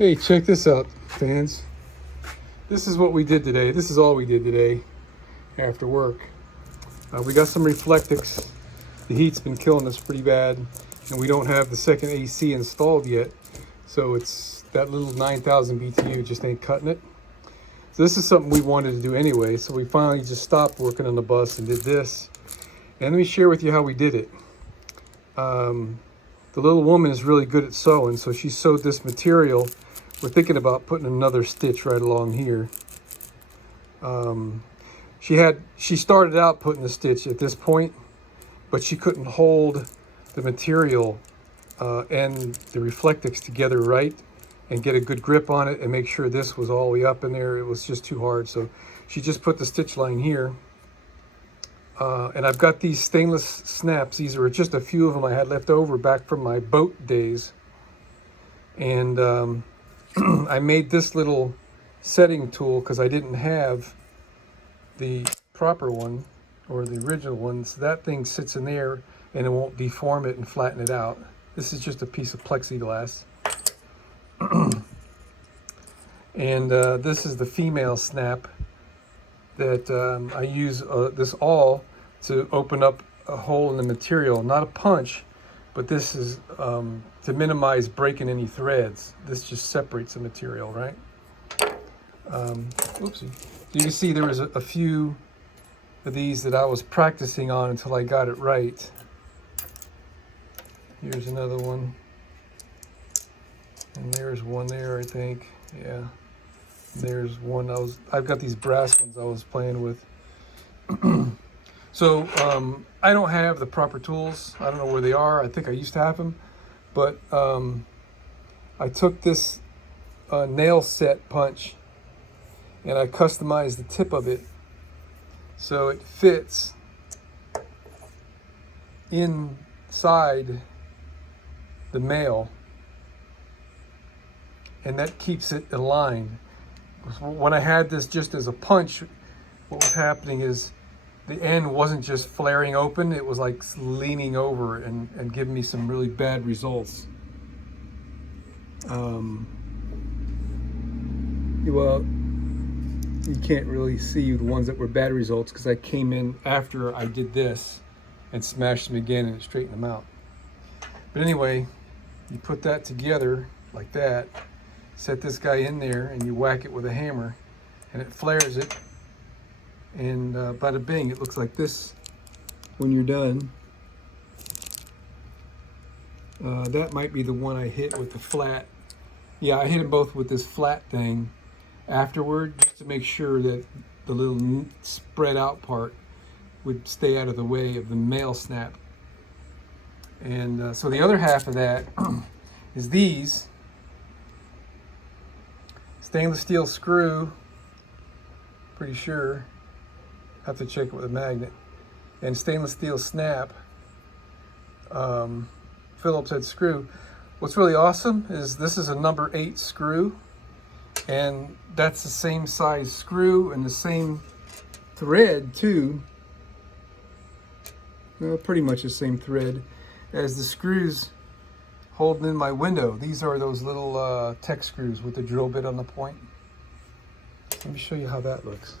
Hey, check this out, fans. This is what we did today. This is all we did today after work. We got some Reflectix. The heat's been killing us pretty bad, and we don't have the second AC installed yet. So it's that little 9,000 BTU just ain't cutting it. So this is something we wanted to do anyway. So we finally just stopped working on the bus and did this. And let me share with you how we did it. The little woman is really good at sewing, so she sewed this material. We're thinking about putting another stitch right along here. She started out putting a stitch at this point, but she couldn't hold the material and the Reflectix together right and get a good grip on it and make sure this was all the way up in there. It was just too hard. So she just put the stitch line here. And I've got these stainless snaps. These are just a few of them I had left over back from my boat days. And I made this little setting tool because I didn't have the proper one or the original one. So that thing sits in there and it won't deform it and flatten it out. This is just a piece of plexiglass. And this is the female snap that I use this awl to open up a hole in the material. Not a punch, but this is to minimize breaking any threads. This just separates the material, right? Oopsie. So you can see there was a few of these that I was practicing on until I got it right. Here's another one. And there's one there, I think. Yeah. There's one I've got these brass ones I was playing with. So I don't have the proper tools. I don't know where they are. I think I used to have them, but I took this nail set punch and I customized the tip of it so it fits inside the male, and that keeps it aligned. When I had this just as a punch, what was happening is the end wasn't just flaring open, it was like leaning over and giving me some really bad results. Well, you can't really see the ones that were bad results because I came in after I did this and smashed them again and straightened them out. But anyway, you put that together like that, set this guy in there, and you whack it with a hammer and it flares it. And bada bing, it looks like this when you're done. That might be the one I hit with the flat. Yeah, I hit them both with this flat thing afterward just to make sure that the little spread out part would stay out of the way of the male snap. And so the other half of that is these stainless steel screw, pretty sure. Have to check it with a magnet. And stainless steel snap, Phillips head screw. What's really awesome is this is a number 8 screw, and that's the same size screw and the same thread too. Well, pretty much the same thread as the screws holding in my window. These are those little tech screws with the drill bit on the point. Let me show you how that looks.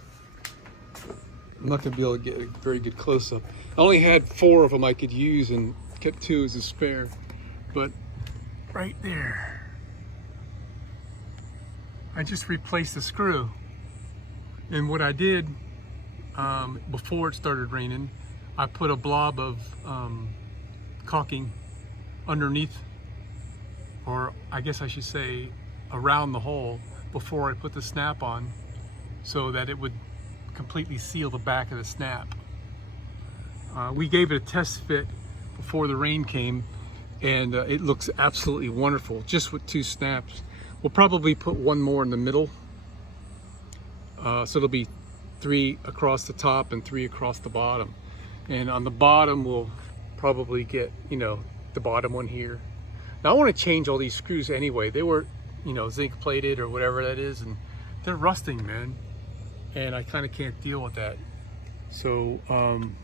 I'm not going to be able to get a very good close-up. I only had 4 of them I could use and kept 2 as a spare. But right there, I just replaced the screw. And what I did before it started raining, I put a blob of caulking underneath, or I guess I should say around the hole before I put the snap on, so that it would completely seal the back of the snap. We gave it a test fit before the rain came, and it looks absolutely wonderful just with 2 snaps. We'll probably put 1 more in the middle, so it'll be 3 across the top and 3 across the bottom. And on the bottom we'll probably get, the bottom one here. Now I want to change all these screws anyway. They were, zinc plated or whatever that is, and they're rusting, man. And I kind of can't deal with that. So I'm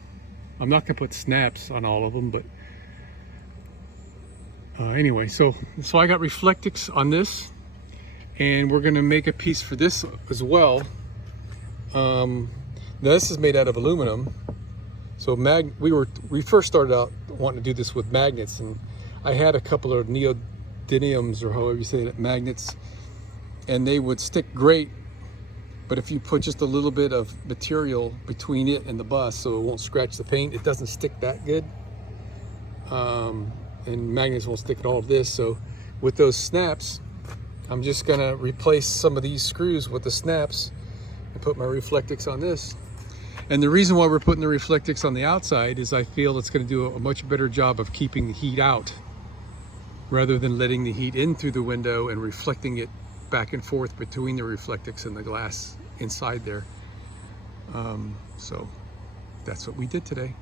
not gonna put snaps on all of them, but anyway, so I got Reflectix on this, And we're gonna make a piece for this as well. Now this is made out of aluminum. So we first started out wanting to do this with magnets, and I had a couple of neodymiums, or however you say that, magnets, and they would stick great. But if you put just a little bit of material between it and the bus so it won't scratch the paint, it doesn't stick that good. And magnets won't stick at all of this. So with those snaps, I'm just gonna replace some of these screws with the snaps and put my Reflectix on this. And the reason why we're putting the Reflectix on the outside is I feel it's gonna do a much better job of keeping the heat out rather than letting the heat in through the window and reflecting it back and forth between the Reflectix and the glass inside there. So that's what we did today.